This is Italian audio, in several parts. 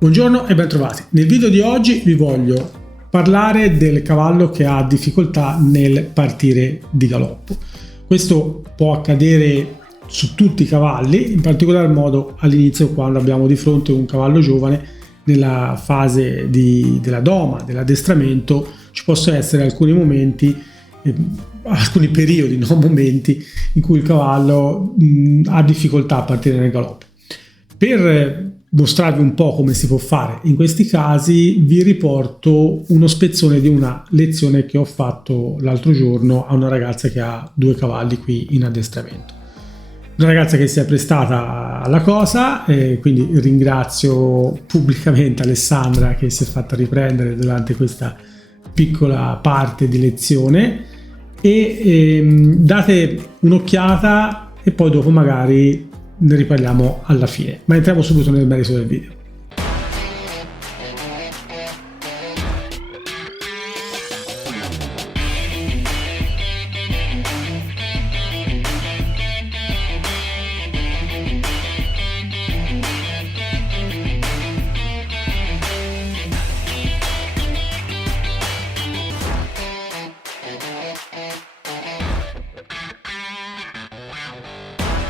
Buongiorno e bentrovati. Nel video di oggi vi voglio parlare del cavallo che ha difficoltà nel partire di galoppo. Questo può accadere su tutti i cavalli, in particolar modo all'inizio quando abbiamo di fronte un cavallo giovane. Nella fase della doma, dell'addestramento, ci possono essere alcuni momenti, alcuni periodi, non momenti, in cui il cavallo ha difficoltà a partire nel galoppo. Per mostrarvi un po' come si può fare in questi casi, vi riporto uno spezzone di una lezione che ho fatto l'altro giorno a una ragazza che ha 2 cavalli qui in addestramento. Una ragazza che si è prestata alla cosa, quindi ringrazio pubblicamente Alessandra che si è fatta riprendere durante questa piccola parte di lezione e date un'occhiata e poi dopo magari ne riparliamo alla fine, ma entriamo subito nel merito del video.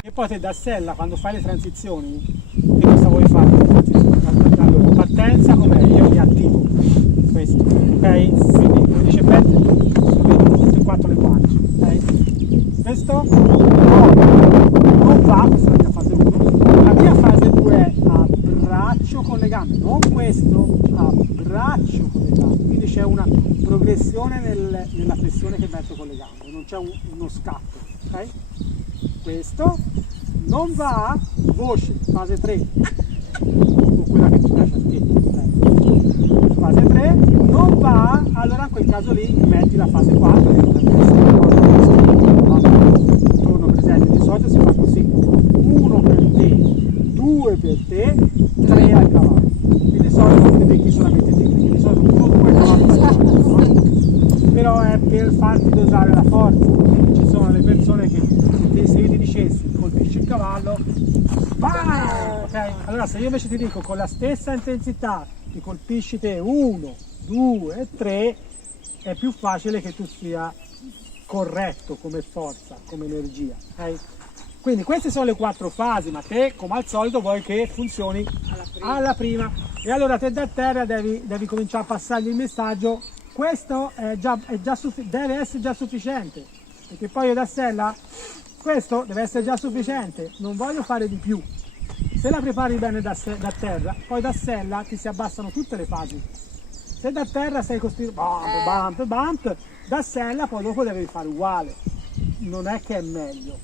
E poi te da sella, quando fai le transizioni, che cosa vuoi fare? Allora, partenza com'è? Io mi attivo questo, ok? Quindi come dice Beth, vedo tutte e 4 le guance, ok? Questo non va, questa è la mia fase 1. La mia fase 2 è abbraccio con le gambe, non questo, abbraccio con le gambe, quindi c'è una progressione nella pressione che metto con le gambe, non c'è uno scatto, ok? Questo non va, voce, fase 3, o quella che ti piace a te, fase 3, non va, allora in quel caso lì metti la fase 4, che potrebbe essere torno per esempio, di solito si fa così, 1 per te, 2 per te, 3 al cavallo, e di solito te ne becchi solamente te, quindi di solito 1, 2 cavalli, però è per farti dosare la forza, ci sono le persone che se io ti dicessi colpisci il cavallo, bam! Okay? Allora se io invece ti dico con la stessa intensità ti colpisci te 1, 2 e 3, è più facile che tu sia corretto come forza, come energia. Okay? Quindi queste sono le 4 fasi, ma te come al solito vuoi che funzioni alla prima. E allora te da terra devi cominciare a passargli il messaggio, questo deve essere già sufficiente, perché poi io da sella questo deve essere già sufficiente, non voglio fare di più. Se la prepari bene da terra, poi da sella ti si abbassano tutte le fasi. Se da terra sei costretto bump, da sella poi dopo devi fare uguale. Non è che è meglio.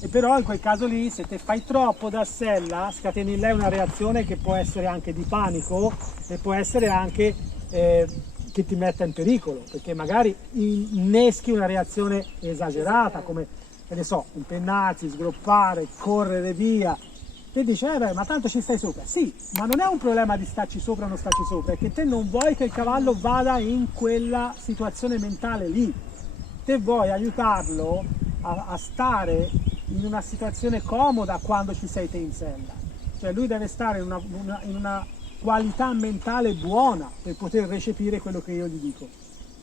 E però in quel caso lì, se te fai troppo da sella, scateni in lei una reazione che può essere anche di panico e può essere anche che ti metta in pericolo, perché magari inneschi una reazione esagerata, come che ne so, impennarsi, sgroppare, correre via. Te dici, beh, ma tanto ci stai sopra. Sì, ma non è un problema di starci sopra o non starci sopra, è che te non vuoi che il cavallo vada in quella situazione mentale lì. Te vuoi aiutarlo a stare in una situazione comoda quando ci sei te in sella. Cioè lui deve stare in una qualità mentale buona per poter recepire quello che io gli dico.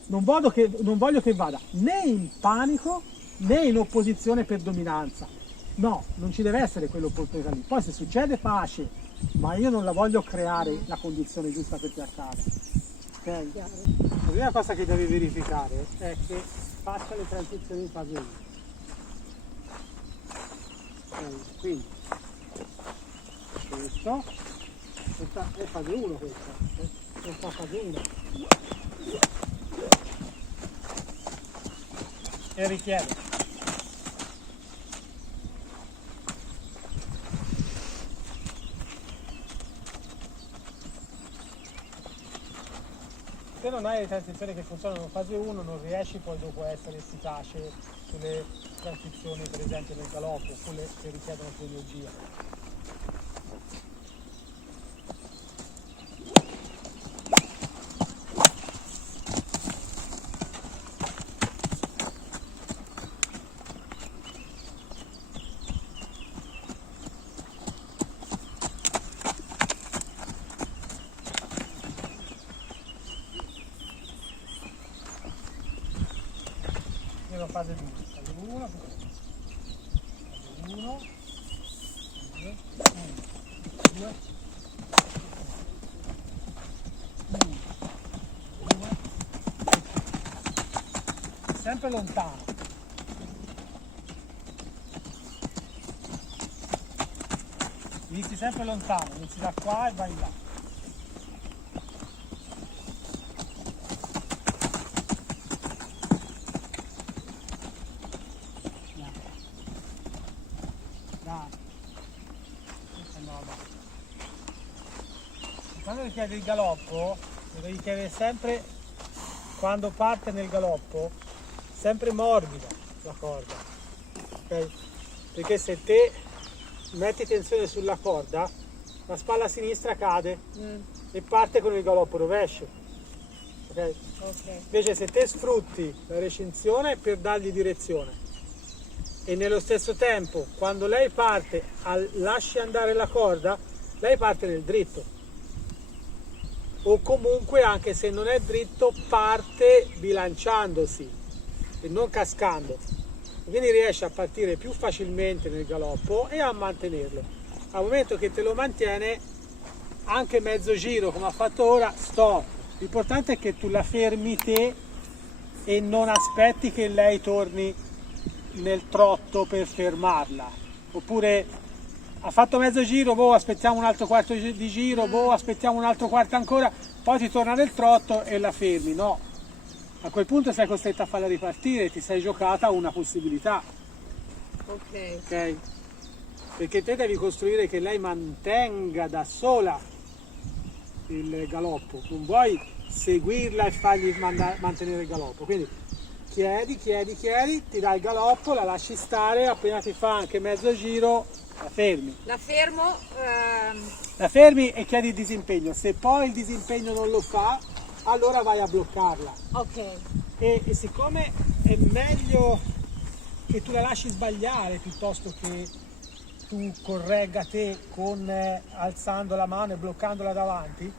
Non voglio che vada né in panico né in opposizione per dominanza. No, non ci deve essere quell'opportunità lì. Poi se succede pace, ma io non la voglio creare la condizione giusta perché accade. Okay? La prima cosa che devi verificare è che faccia le transizioni in fase 1. Quindi questa è fase 1, questa è fase 1. E richiede se non hai le transizioni che funzionano in fase 1 non riesci poi dopo a essere efficace sulle transizioni per esempio nel galoppo, quelle che richiedono più energia. fase 2, fase 1, fase 1, 2, 2, sempre lontano. Inizi sempre lontano, inizi da qua e vai là. Quando richiede il galoppo, lo devi chiedere sempre, quando parte nel galoppo, sempre morbida la corda, ok? Perché se te metti tensione sulla corda, la spalla sinistra cade e parte con il galoppo rovescio, ok? Invece se te sfrutti la recinzione per dargli direzione e nello stesso tempo, quando lei parte, lasci andare la corda, lei parte nel dritto. O comunque, anche se non è dritto, parte bilanciandosi e non cascando. Quindi riesce a partire più facilmente nel galoppo e a mantenerlo. Al momento che te lo mantiene, anche mezzo giro come ha fatto ora, stop. L'importante è che tu la fermi te e non aspetti che lei torni nel trotto per fermarla. Oppure ha fatto mezzo giro, boh, aspettiamo un altro quarto di giro, boh, aspettiamo un altro quarto ancora, poi ti torna nel trotto e la fermi. No, a quel punto sei costretta a farla ripartire, ti sei giocata una possibilità. Ok? Perché te devi costruire che lei mantenga da sola il galoppo, non vuoi seguirla e fargli mantenere il galoppo. Quindi chiedi, ti dai il galoppo, la lasci stare, appena ti fa anche mezzo giro, la fermi. La fermo. La fermi e chiedi il disimpegno. Se poi il disimpegno non lo fa, allora vai a bloccarla. Ok. E siccome è meglio che tu la lasci sbagliare piuttosto che tu corregga te con alzando la mano e bloccandola davanti,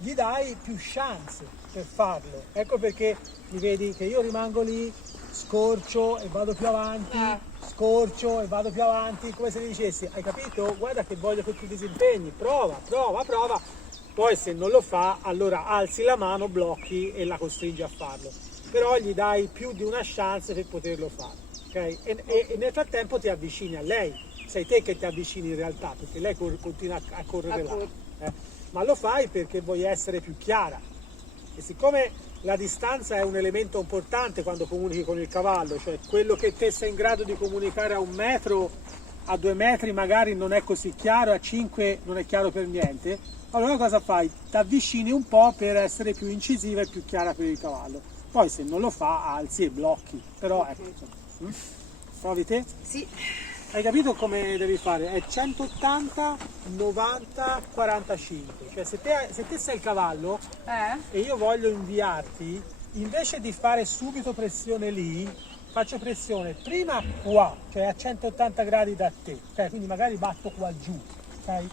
gli dai più chance per farlo. Ecco perché mi vedi che io rimango lì, scorcio e vado più avanti, scorcio e vado più avanti, come se gli dicessi: hai capito? Guarda che voglio che tu disimpegni, prova. Poi se non lo fa, allora alzi la mano, blocchi e la costringi a farlo. Però gli dai più di una chance per poterlo fare, ok? E nel frattempo ti avvicini a lei, sei te che ti avvicini in realtà, perché lei continua a correre là. Ma lo fai perché vuoi essere più chiara. E siccome la distanza è un elemento importante quando comunichi con il cavallo, cioè quello che te sei in grado di comunicare a 1 metro, a 2 metri magari non è così chiaro, a 5 non è chiaro per niente, allora cosa fai? Ti avvicini un po' per essere più incisiva e più chiara per il cavallo. Poi se non lo fa alzi e blocchi, però ecco, provi te? Sì. Hai capito come devi fare? È 180, 90, 45. Cioè se te sei il cavallo e io voglio inviarti, invece di fare subito pressione lì, faccio pressione prima qua, cioè a 180 gradi da te, okay? Quindi magari batto qua giù, okay?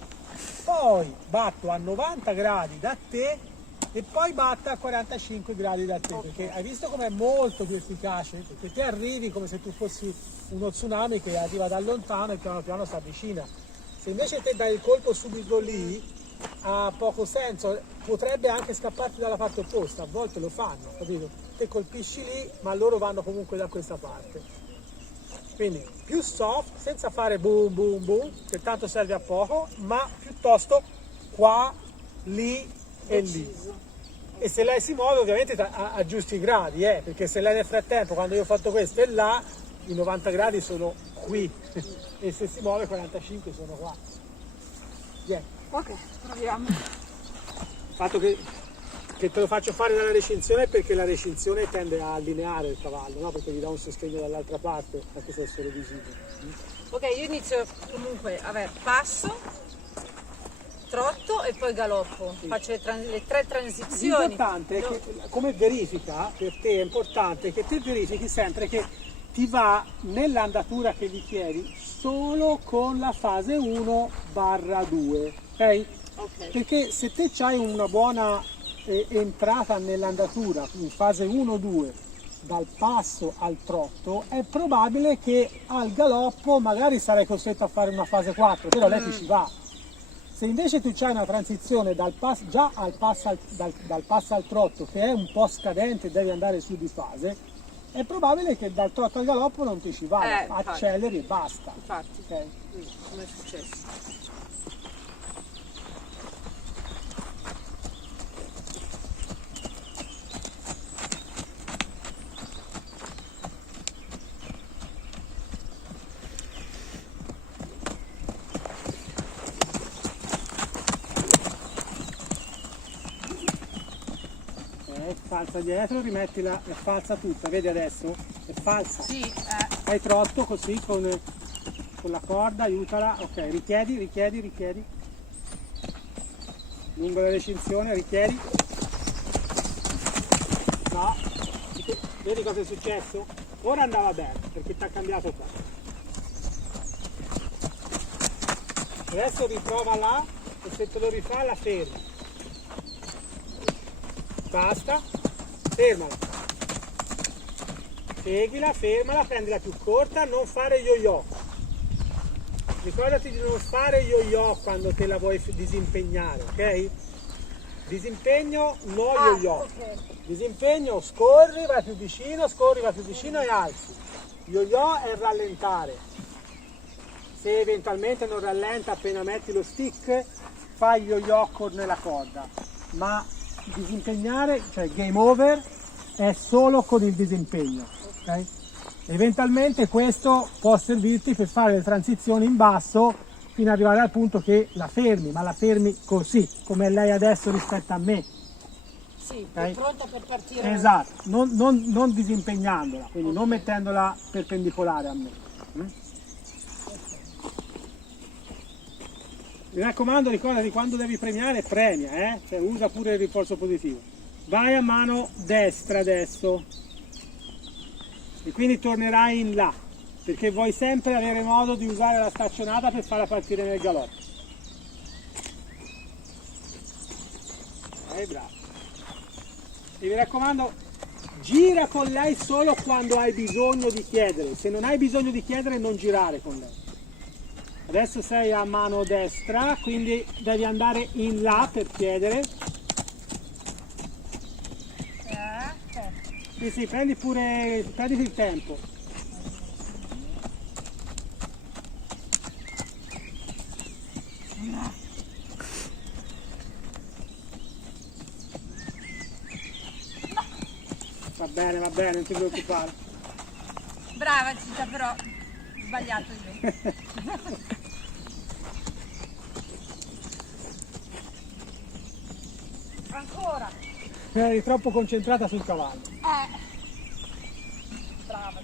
Poi batto a 90 gradi da te e poi batto a 45 gradi da te, perché hai visto com'è molto più efficace? Perché te arrivi come se tu fossi uno tsunami che arriva da lontano e piano piano si avvicina. Se invece te dai il colpo subito lì, ha poco senso, potrebbe anche scapparti dalla parte opposta, a volte lo fanno, capito? Te colpisci lì, ma loro vanno comunque da questa parte. Quindi più soft, senza fare boom boom boom, che tanto serve a poco, ma piuttosto qua, lì e lì. E se lei si muove ovviamente aggiusti i gradi, perché se lei nel frattempo, quando io ho fatto questo e là, i 90 gradi sono qui e se si muove 45 sono qua. Ok, proviamo. Il fatto che te lo faccio fare dalla recinzione perché la recinzione tende a allineare il cavallo, no? Perché gli dà un sostegno dall'altra parte, anche se è solo visibile. Ok, io inizio comunque, passo, trotto e poi galoppo. Sì. Faccio le 3 transizioni. L'importante è che, come verifica, per te è importante che te verifichi sempre che ti va nell'andatura che gli chiedi solo con la fase 1/2, ok? Perché se te hai una buona entrata nell'andatura, in fase 1-2, dal passo al trotto, è probabile che al galoppo magari sarai costretto a fare una fase 4, però lei ti ci va. Se invece tu hai una transizione dal passo al trotto che è un po' scadente e devi andare su di fase, è probabile che dal trotto al galoppo non ti ci vada, acceleri e basta. Infatti, Okay? come è successo? Falsa dietro, rimettila, è falsa tutta, vedi adesso? È falsa. Sì, Fai trotto così con la corda, aiutala, ok, richiedi. Lungo la recinzione, richiedi. No, vedi cosa è successo? Ora andava bene, perché ti ha cambiato qua. Adesso riprova là, e se te lo rifà la fermi. Basta, fermala. Seguila, fermala, prendila più corta, non fare yo-yo. Ricordati di non fare yo-yo quando te la vuoi disimpegnare, ok? Disimpegno, no yo-yo. ok. Disimpegno, scorri, vai più vicino e alzi. Yo-yo è rallentare. Se eventualmente non rallenta appena metti lo stick, fai yo-yo nella corda. Ma disimpegnare, cioè game over, è solo con il disimpegno. Okay? Eventualmente questo può servirti per fare le transizioni in basso fino ad arrivare al punto che la fermi, ma la fermi così, come lei adesso rispetto a me. Sì, Okay? è pronta per partire. Esatto, non disimpegnandola, quindi non mettendola perpendicolare a me. Mi raccomando, ricordati, quando devi premiare, premia, cioè usa pure il rinforzo positivo. Vai a mano destra adesso e quindi tornerai in là, perché vuoi sempre avere modo di usare la staccionata per farla partire nel galoppo. Bravo. E mi raccomando, gira con lei solo quando hai bisogno di chiedere. Se non hai bisogno di chiedere, non girare con lei. Adesso sei a mano destra, quindi devi andare in là per chiedere. Sì, prendi il tempo. Va bene, non ti preoccupare. Brava Cita, però ho sbagliato io. Ancora. Eri troppo concentrata sul cavallo. Brava.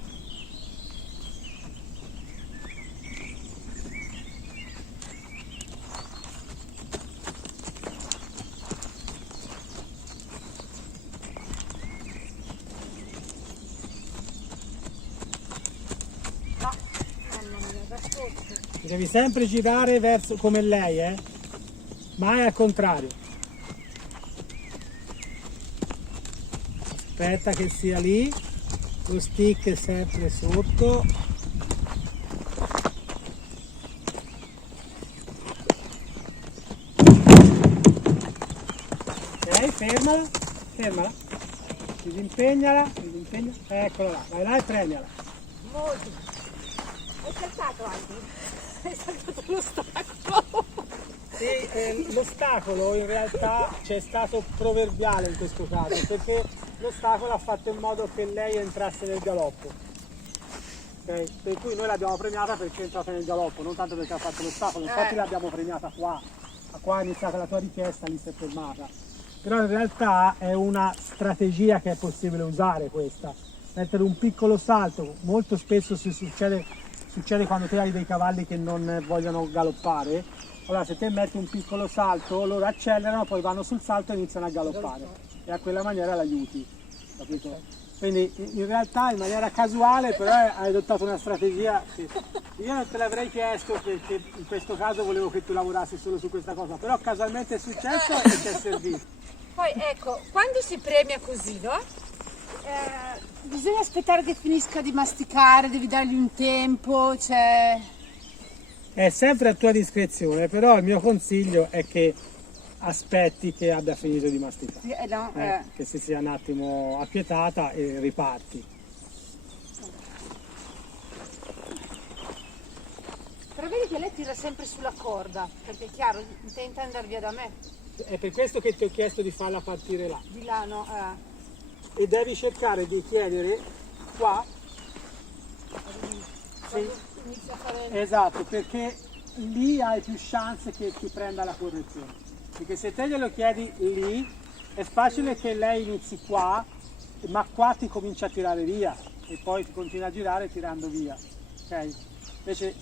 No, mamma mia, da sotto. Devi sempre girare verso come lei, mai al contrario. Aspetta che sia lì, lo stick è sempre sotto. Ok, fermala, disimpegnala, eccola là, vai là e premiala. Molto. Hai saltato anche. Hai saltato l'ostacolo. Sì, l'ostacolo in realtà c'è stato proverbiale in questo caso, perché l'ostacolo ha fatto in modo che lei entrasse nel galoppo. Okay? Per cui noi l'abbiamo premiata perché è entrata nel galoppo, non tanto perché ha fatto l'ostacolo, infatti l'abbiamo premiata qua. Qua è iniziata la tua richiesta, lì si è fermata. Però in realtà è una strategia che è possibile usare questa. Mettere un piccolo salto, molto spesso succede quando te hai dei cavalli che non vogliono galoppare. Allora se te metti un piccolo salto, loro accelerano, poi vanno sul salto e iniziano a galoppare e a quella maniera l'aiuti, capito? Quindi in realtà in maniera casuale però hai adottato una strategia che io non te l'avrei chiesto perché in questo caso volevo che tu lavorassi solo su questa cosa, però casualmente è successo e ti è servito. Poi ecco, quando si premia così, no? Bisogna aspettare che finisca di masticare, devi dargli un tempo, cioè... È sempre a tua discrezione, però il mio consiglio è che aspetti che abbia finito di masticare, che si sia un attimo acquietata e riparti. Però vedi che lei tira sempre sulla corda, perché è chiaro, intenta andare via da me. È per questo che ti ho chiesto di farla partire là. Di là, no? E devi cercare di chiedere qua. Inizia a fare... Esatto, perché lì hai più chance che ti prenda la correzione. Perché se te glielo chiedi lì, è facile che lei inizi qua, ma qua ti comincia a tirare via e poi ti continua a girare tirando via. Ok? Invece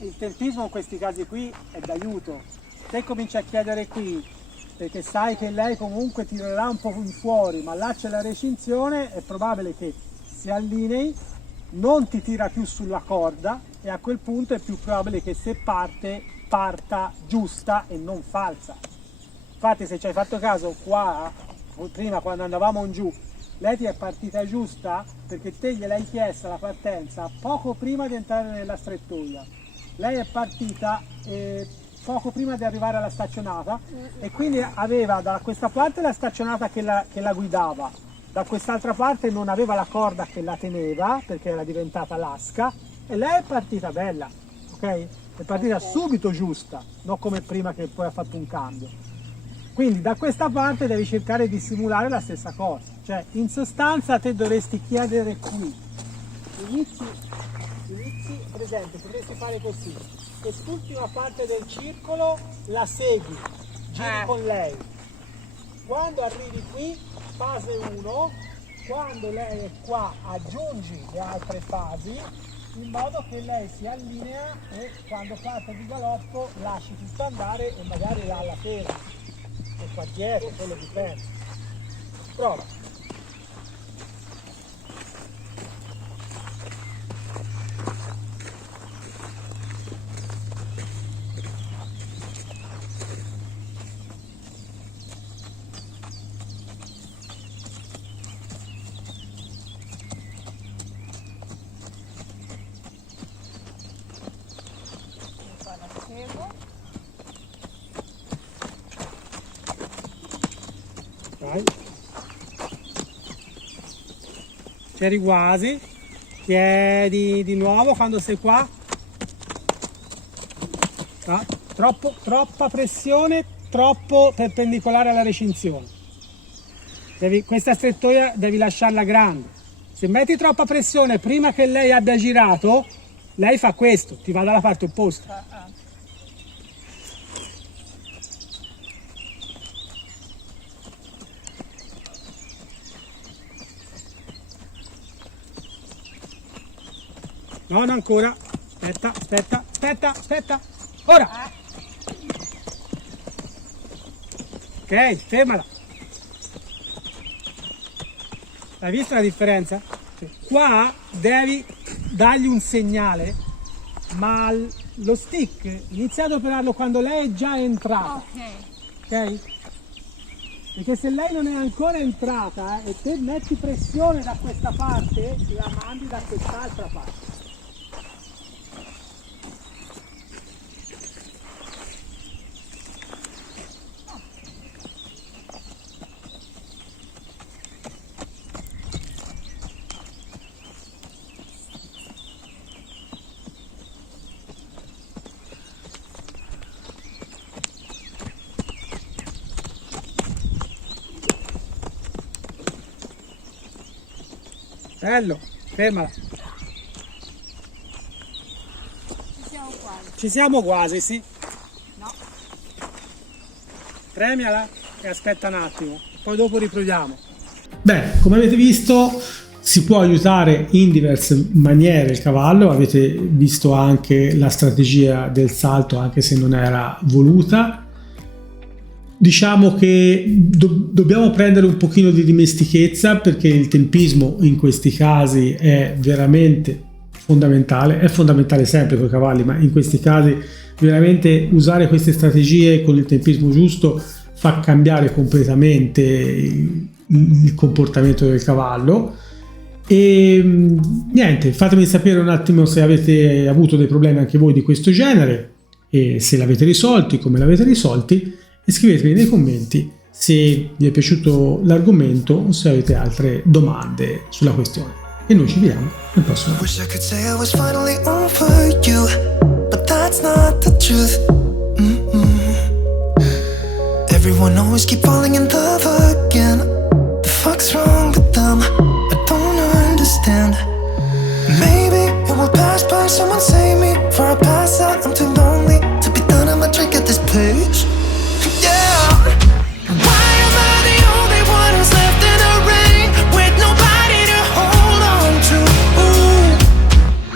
il tempismo in questi casi qui è d'aiuto. Te cominci a chiedere qui, perché sai che lei comunque tirerà un po' in fuori, ma là c'è la recinzione, è probabile che si allinei, non ti tira più sulla corda e a quel punto è più probabile che se parta giusta e non falsa. Infatti se ci hai fatto caso qua, prima quando andavamo in giù, lei ti è partita giusta perché te gliel'hai chiesta la partenza poco prima di entrare nella strettoia. Lei è partita poco prima di arrivare alla staccionata e quindi aveva da questa parte la staccionata che la guidava, da quest'altra parte non aveva la corda che la teneva perché era diventata lasca e lei è partita bella, ok? È partita subito giusta, non come prima che poi ha fatto un cambio. Quindi da questa parte devi cercare di simulare la stessa cosa, cioè in sostanza te dovresti chiedere qui, inizi per esempio, potresti fare così, quest'ultima parte del circolo la segui, giri con lei, quando arrivi qui, fase 1, quando lei è qua aggiungi le altre fasi, in modo che lei si allinea e quando parte di galoppo lasci tutto andare e magari là la ferma, o qua dietro, quello dipende. Prova. Vai. C'eri quasi, chiedi di nuovo quando sei qua. Ah, troppa pressione, troppo perpendicolare alla recinzione. Questa strettoia devi lasciarla grande. Se metti troppa pressione prima che lei abbia girato, lei fa questo, ti va dalla parte opposta. No, non ancora. Aspetta. Ora. Ok, fermala. Hai visto la differenza? Qua devi dargli un segnale, ma lo stick inizia ad operarlo quando lei è già entrata. Ok? Perché se lei non è ancora entrata e te metti pressione da questa parte, la mandi da quest'altra parte. Bello, fermala. Ci siamo quasi, sì. No. Premiala e aspetta un attimo, poi dopo riproviamo. Beh, come avete visto si può aiutare in diverse maniere il cavallo, avete visto anche la strategia del salto anche se non era voluta. Diciamo che dobbiamo prendere un pochino di dimestichezza perché il tempismo in questi casi è veramente fondamentale, è fondamentale sempre con i cavalli, ma in questi casi veramente usare queste strategie con il tempismo giusto fa cambiare completamente il comportamento del cavallo. E niente, fatemi sapere un attimo se avete avuto dei problemi anche voi di questo genere e se l'avete risolti, come l'avete risolti, e scrivetemi nei commenti se vi è piaciuto l'argomento o se avete altre domande sulla questione. E noi ci vediamo nel prossimo video. Wish I could say I was finally over you, but that's not the truth. Everyone always keep falling in love again. The fuck's wrong with them? I don't understand. Maybe it will pass by, someone save me for a past.